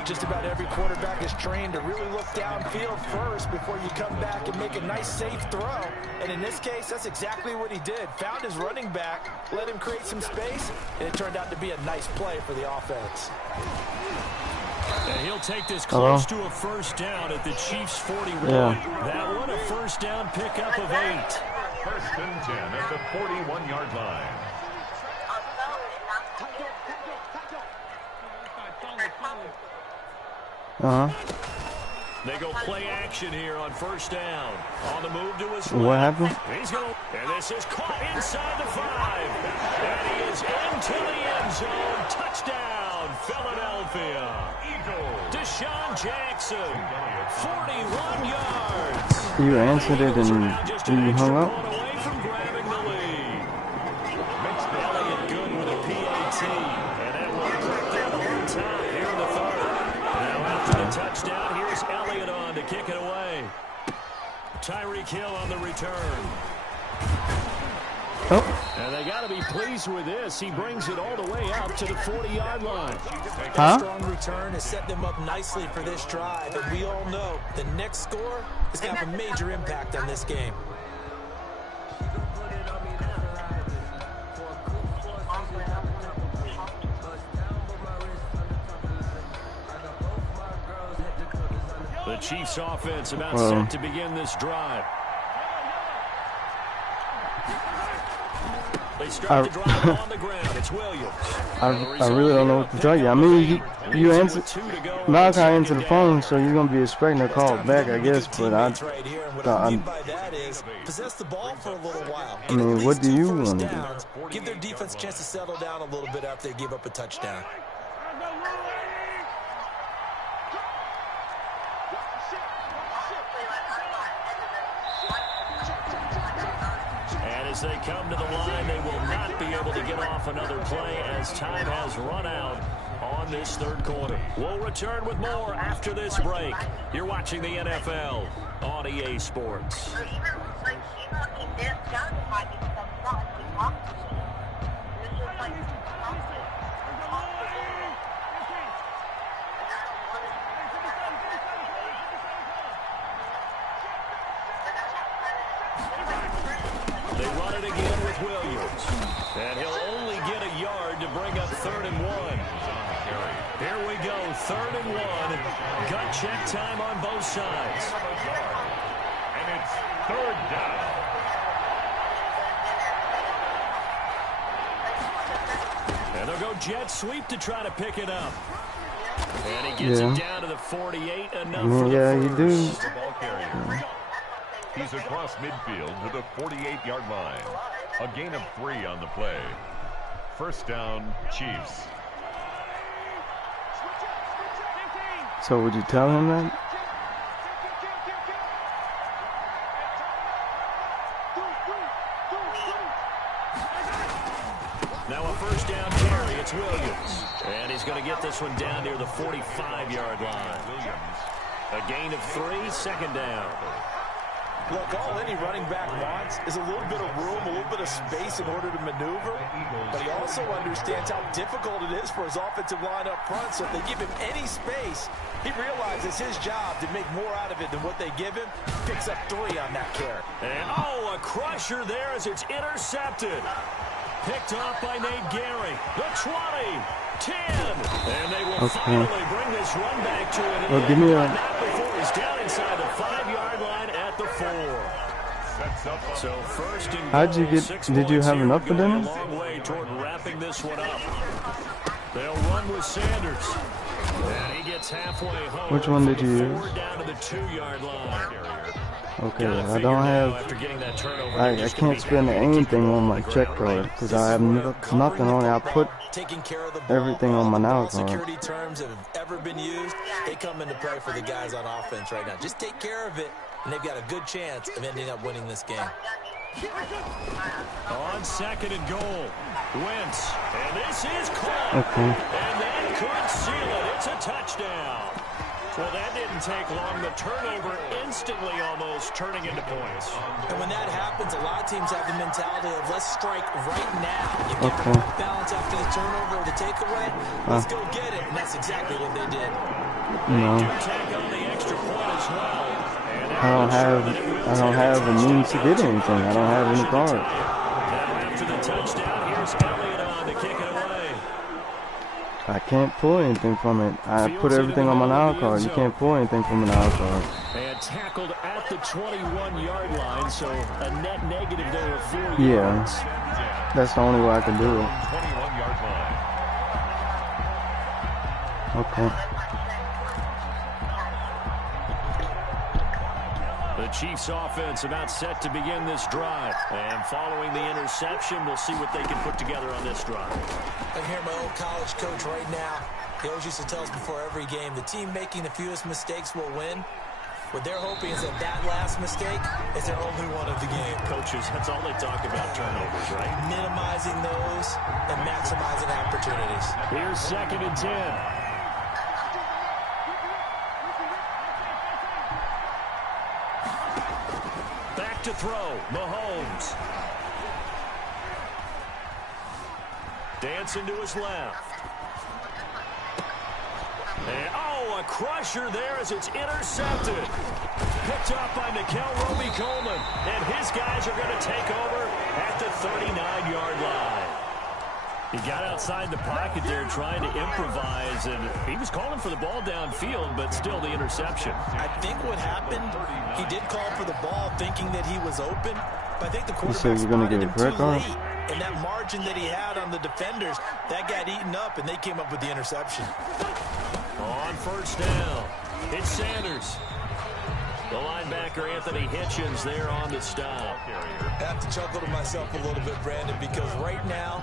Just about every quarterback is trained to really look downfield first before you come back and make a nice, safe throw. And in this case, that's exactly what he did. Found his running back, let him create some space, and it turned out to be a nice play for the offense. And he'll take this close to a first down at the Chiefs' 41. That one a first down pickup of 8. 1st and 10 at the 41-yard line. They go play action here on first down. On the move to his What happened? He's going, and this is caught inside the 5. And he is into the end zone. Touchdown, Philadelphia. Deshaun Jackson, 41 yards. You answered it and you hung up? Away from grabbing the lead. Elliott good with a PAT. And that will put that whole time here in the 3rd. Now after the touchdown, here's Elliott on to kick it away. Tyreek Hill on the return. And they got to be pleased with this. He brings it all the way up to the 40-yard line. That strong return has set them up nicely for this drive, and we all know the next score is going to have a major impact on this game. The Chiefs offense about set to begin this drive. They start to drive on the ground. It's Williams. I really don't know what to tell you. I mean, you answered. Malachi answered the phone, so you're going to be expecting a call back, I guess. But I possess the ball for a little while. I mean, what do you want to do? Give their defense a chance to settle down a little bit after they give up a touchdown. As they come to the line, they will not be able to get off another play as time has run out on this third quarter. We'll return with more after this break. You're watching the NFL on EA Sports. They run it again with Williams. And he'll only get a yard to bring up 3rd and 1. Here we go, 3rd and 1. Gut check time on both sides. And it's 3rd down. And they'll go jet sweep to try to pick it up. And he gets it down to the 48. Enough for the you do. The ball carrier. He's across midfield to the 48-yard line. A gain of 3 on the play. 1st down, Chiefs. So would you tell him that? Now a 1st down carry. It's Williams. And he's going to get this one down near the 45-yard line. A gain of 3, 2nd down. Look, all any running back wants is a little bit of room, a little bit of space in order to maneuver. But he also understands how difficult it is for his offensive line up front. So if they give him any space, he realizes his job to make more out of it than what they give him. Picks up 3 on that carry. And, a crusher there as it's intercepted. Picked off by Nate Gehring. The 20, 10. And they will finally bring this run back to it. Well, give me a... Not before he's down inside the 5-yard line at the 4. So 1st and How'd you get... Did you have enough for them? A long way toward wrapping this one up. They'll run with Sanders. And he gets halfway home. Which one did you use? Down to the 2-yard line. Okay, I don't have... I can't spend anything on my check card because I have nothing on it. I put everything on my now card. Security terms have ever been used. They come into play for the guys on offense right now. Just take care of it, and they've got a good chance of ending up winning this game. On 2nd and goal, Wentz, and this is caught. Okay. And that could seal it. It's a touchdown. Well, that didn't take long. The turnover instantly almost turning into points. And when that happens, a lot of teams have the mentality of let's strike right now. You get the balance after the turnover or the takeaway. Let's go get it. And that's exactly what they did. No. They do tack on the extra point as well. I don't have a means to get anything. I don't have any cards. Now after the touchdown, here's Elliott on to kick it away. I can't pull anything from it. I put everything on my now card. You can't pull anything from a now card. And tackled at the 21-yard line, so a net negative there of 4 yards. Yeah, that's the only way I can do it. 21-yard line. Okay. The Chiefs offense about set to begin this drive. And following the interception, we'll see what they can put together on this drive. I hear my old college coach right now. He always used to tell us before every game, the team making the fewest mistakes will win. What they're hoping is that last mistake is their only one of the game. Coaches, that's all they talk about, turnovers, right? Minimizing those and maximizing opportunities. Here's 2nd and 10. To throw, Mahomes. Dancing to his left. And, a crusher there as it's intercepted. Picked off by Nickel Roby-Coleman. And his guys are going to take over at the 39-yard line. He got outside the pocket there trying to improvise, and he was calling for the ball downfield, but still the interception. I think what happened, he did call for the ball thinking that he was open, but I think the quarterback spotted him too late. And that margin that he had on the defenders, that got eaten up, and they came up with the interception. On 1st down, it's Sanders. The linebacker, Anthony Hitchens, there on the stop. I have to chuckle to myself a little bit, Brandon, because right now,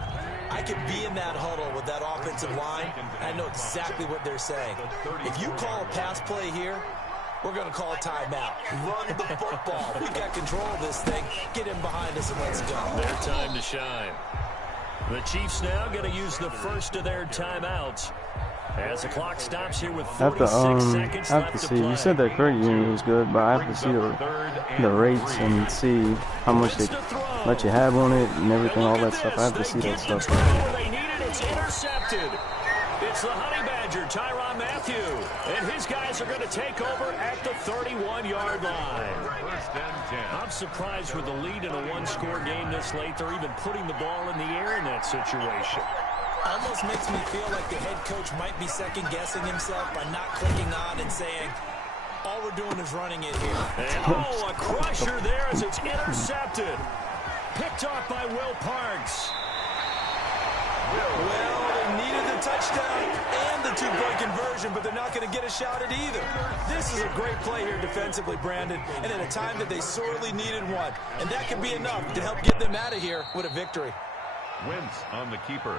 I could be in that huddle with that offensive line. I know exactly what they're saying. If you call a pass play here, We're going to call a timeout. Run the football. We got control of this thing. Get him behind us and let's go. Their time to shine. The Chiefs now going to use the first of their timeouts as the clock stops here with 46 seconds left to play. You said that credit union was good, but I have to see the rates and see how much they let you have on it and everything, all that stuff. I have to see that stuff. They need it. It's intercepted. It's the Honey Badger, Tyrann Mathieu, and his guys are going to take over at the 31-yard line. I'm surprised with the lead in a one-score game this late, they're even putting the ball in the air in that situation. Almost makes me feel like the head coach might be second-guessing himself by not clicking on and saying, all we're doing is running it here. And, a crusher there as it's intercepted. Picked off by Will Parks. Well, they needed the touchdown and the two-point conversion, but they're not going to get a shot at either. This is a great play here defensively, Brandon, and at a time that they sorely needed one. And that could be enough to help get them out of here with a victory. Wentz on the keeper.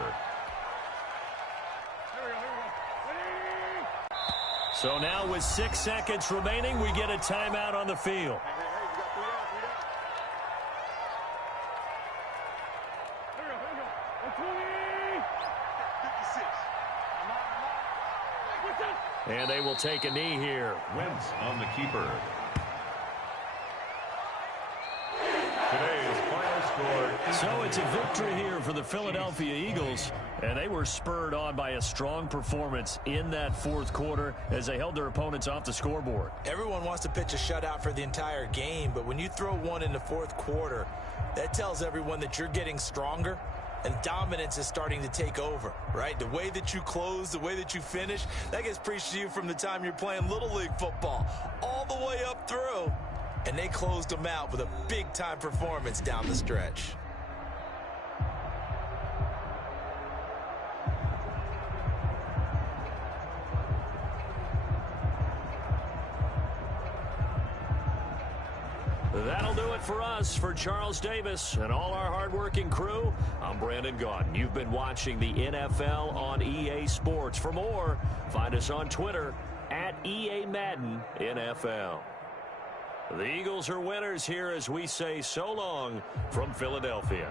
So now with 6 seconds remaining, we get a timeout on the field. And they will take a knee here. Wentz on the keeper. Today's final score. So it's a victory here for the Philadelphia Eagles. And they were spurred on by a strong performance in that fourth quarter as they held their opponents off the scoreboard. Everyone wants to pitch a shutout for the entire game, but when you throw one in the fourth quarter, that tells everyone that you're getting stronger. And dominance is starting to take over, right? The way that you close, the way that you finish, that gets preached to you from the time you're playing Little League football all the way up through. And they closed them out with a big-time performance down the stretch. That'll do it for us. For Charles Davis and all our hardworking crew, I'm Brandon Gaudin. You've been watching the NFL on EA Sports. For more, find us on Twitter at EA Madden NFL. The Eagles are winners here as we say so long from Philadelphia.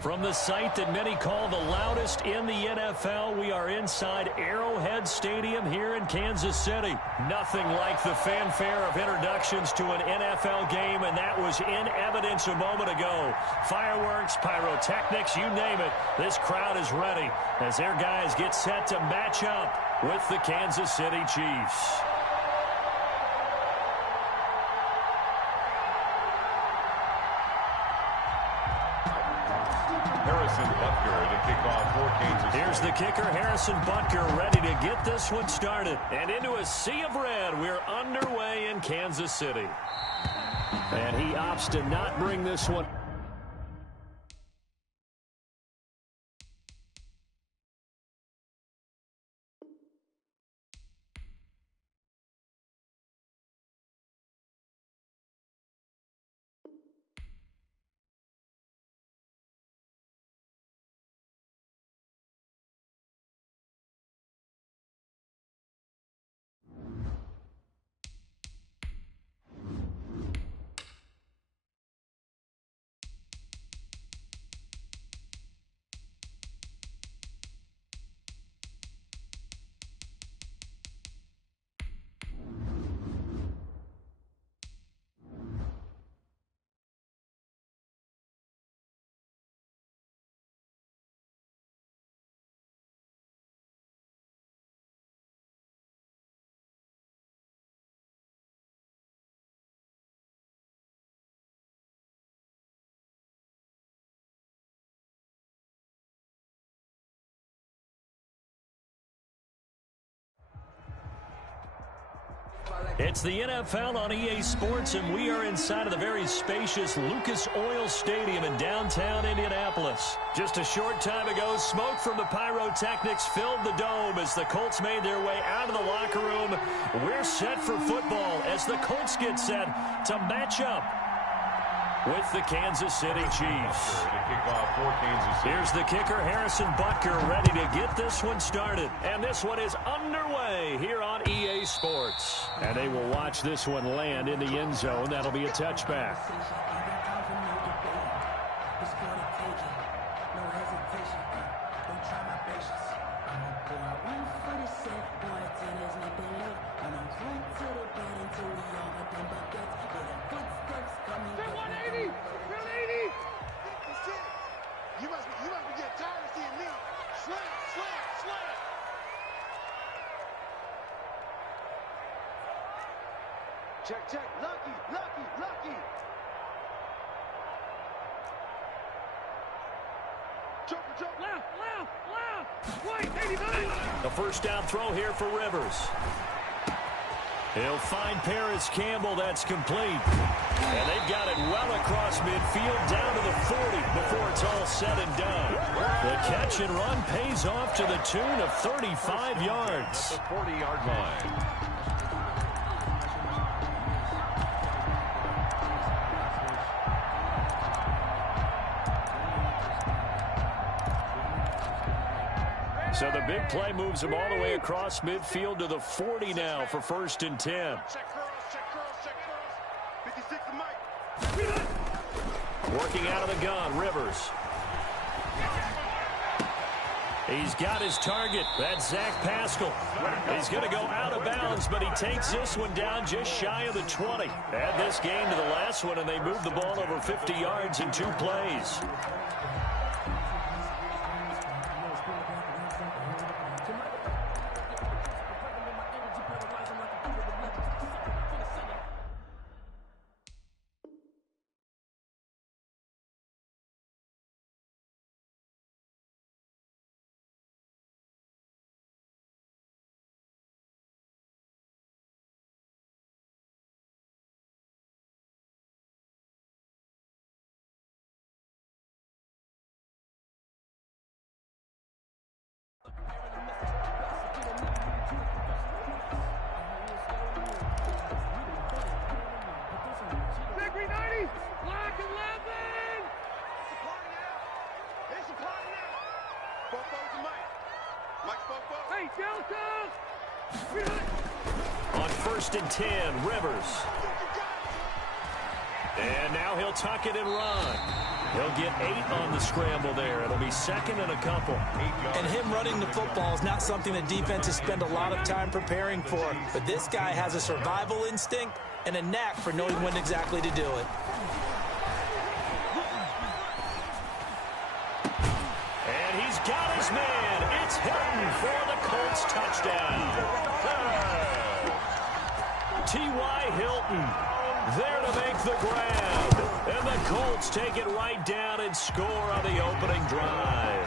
From the site that many call the loudest in the NFL, we are inside Arrowhead Stadium here in Kansas City. Nothing like the fanfare of introductions to an NFL game, and that was in evidence a moment ago. Fireworks, pyrotechnics, you name it. This crowd is ready as their guys get set to match up with the Kansas City Chiefs. Here's the kicker, Harrison Butker, ready to get this one started. And into a sea of red, we're underway in Kansas City. And he opts to not bring this one. It's the NFL on EA Sports, and we are inside of the very spacious Lucas Oil Stadium in downtown Indianapolis. Just a short time ago, smoke from the pyrotechnics filled the dome as the Colts made their way out of the locker room. We're set for football as the Colts get set to match up with the Kansas City Chiefs. Here's the kicker, Harrison Butker, ready to get this one started. And this one is underway here on EA Sports. And they will watch this one land in the end zone. That'll be a touchback. Check. Lucky. Joker. Left. White, 89. The first down throw here for Rivers. He'll find Paris Campbell. That's complete. And they've got it well across midfield down to the 40 before it's all said and done. The catch and run pays off to the tune of 35 yards. At the 40-yard line. So the big play moves him all the way across midfield to the 40 now for 1st and 10. Check cross. 56 to Mike. Working out of the gun, Rivers. He's got his target. That's Zach Pascal. He's going to go out of bounds, but he takes this one down just shy of the 20. Add this game to the last one, and they move the ball over 50 yards in 2 plays. On 1st and 10, Rivers. And now he'll tuck it and run. He'll get 8 on the scramble there. It'll be second and a couple. And him running the football is not something that defenses spend a lot of time preparing for. But this guy has a survival instinct and a knack for knowing when exactly to do it. And he's got his man. It's Hilton for the Colts touchdown. T.Y. Hilton there to make the grab. And the Colts take it right down and score on the opening drive.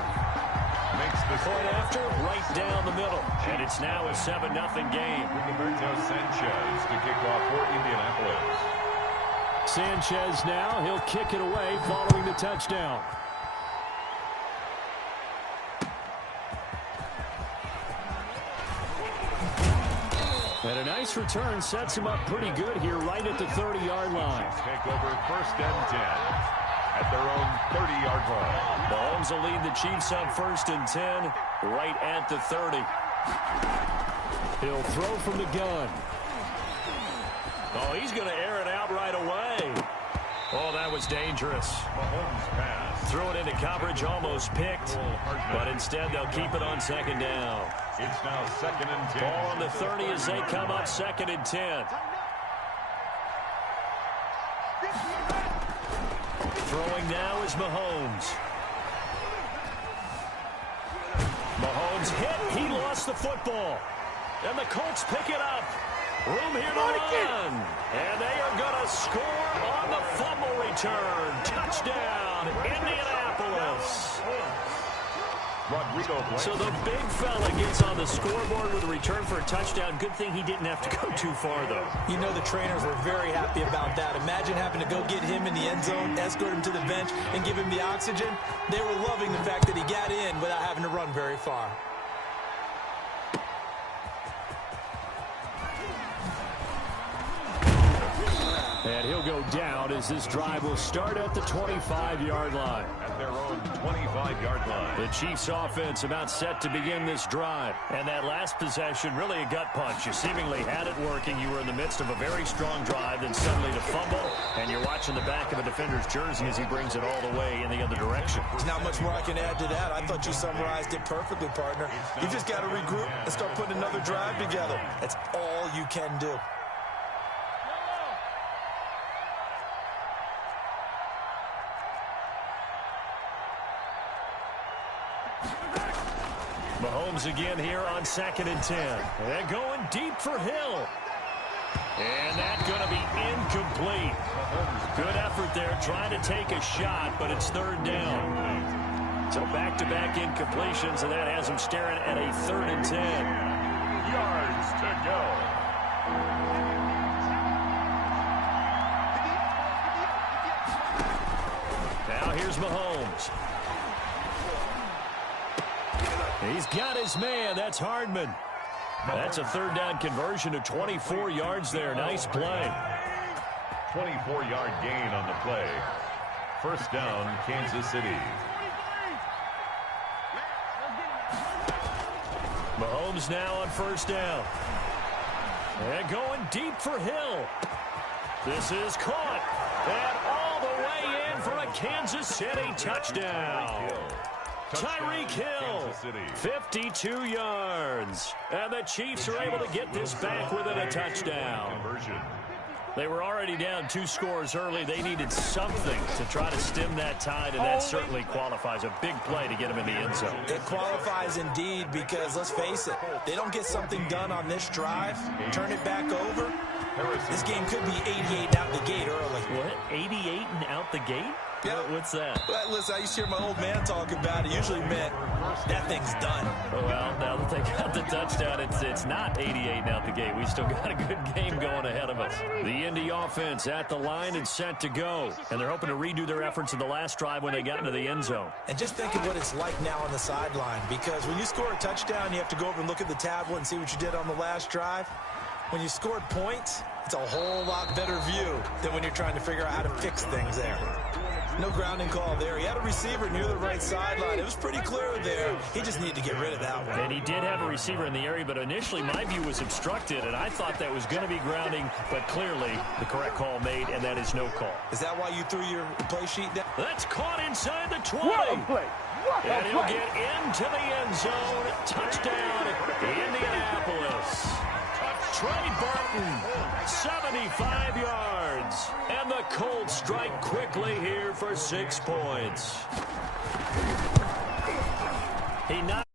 Makes the point after, right down the middle. And it's now a 7-0 game. Roberto Sanchez to kick off for Indianapolis. Sanchez now, he'll kick it away following the touchdown. And a nice return sets him up pretty good here right at the 30-yard line. Take over 1st and 10 at their own 30-yard line. Mahomes will lead the Chiefs on 1st and 10 right at the 30. He'll throw from the gun. Oh, he's going to air it out right away. Oh, that was dangerous. Mahomes pass. Threw it into coverage, almost picked. But instead, they'll keep it on 2nd down. It's now 2nd and 10. Ball on the 30 as they come up 2nd and 10. Throwing now is Mahomes. Mahomes hit. He lost the football. And the Colts pick it up. Room here to run. And they are going to score on the fumble return. Touchdown, Indianapolis. So the big fella gets on the scoreboard with a return for a touchdown. Good thing he didn't have to go too far, though. You know the trainers were very happy about that. Imagine having to go get him in the end zone, escort him to the bench, and give him the oxygen. They were loving the fact that he got in without having to run very far. And he'll go down as this drive will start at the 25-yard line. At their own 25-yard line. The Chiefs offense about set to begin this drive. And that last possession, really a gut punch. You seemingly had it working. You were in the midst of a very strong drive, then suddenly to fumble. And you're watching the back of a defender's jersey as he brings it all the way in the other direction. There's not much more I can add to that. I thought you summarized it perfectly, partner. You just got to regroup and start putting another drive together. That's all you can do. Mahomes again here on 2nd and 10. And going deep for Hill. And that's going to be incomplete. Good effort there trying to take a shot, but it's 3rd down. So back-to-back incompletions, and that has him staring at a 3rd and 10. Yards to go. Now here's Mahomes. He's got his man. That's Hardman. That's a 3rd down conversion to 24 yards there. Nice play. 24-yard gain on the play. 1st down, Kansas City. Mahomes now on 1st down. And going deep for Hill. This is caught. And all the way in for a Kansas City touchdown. Tyreek Hill, 52 yards. And the Chiefs are able to get this back within a touchdown. They were already down 2 scores early. They needed something to try to stem that tide, and that certainly qualifies. A big play to get them in the end zone. It qualifies indeed because, let's face it, they don't get something done on this drive, turn it back over, this game could be 88 out the gate early. What? 88 and out the gate? Yeah. What's that? Well, listen, I used to hear my old man talk about it. Usually meant that thing's done. Well, now that they got the touchdown, it's not 88 out the gate. We still got a good game going ahead of us. The Indy offense at the line and set to go. And they're hoping to redo their efforts in the last drive when they got into the end zone. And just think of what it's like now on the sideline. Because when you score a touchdown, you have to go over and look at the tablet and see what you did on the last drive. When you scored points, it's a whole lot better view than when you're trying to figure out how to fix things there. No grounding call there. He had a receiver near the right sideline. It was pretty clear there. He just needed to get rid of that one. And he did have a receiver in the area, but initially my view was obstructed, and I thought that was going to be grounding, but clearly the correct call made, and that is no call. Is that why you threw your play sheet down? That's caught inside the 20. And he'll get into the end zone. Touchdown, Indianapolis. Trey Burton, 75 yards. And the Colts strike quickly here for 6 points. He not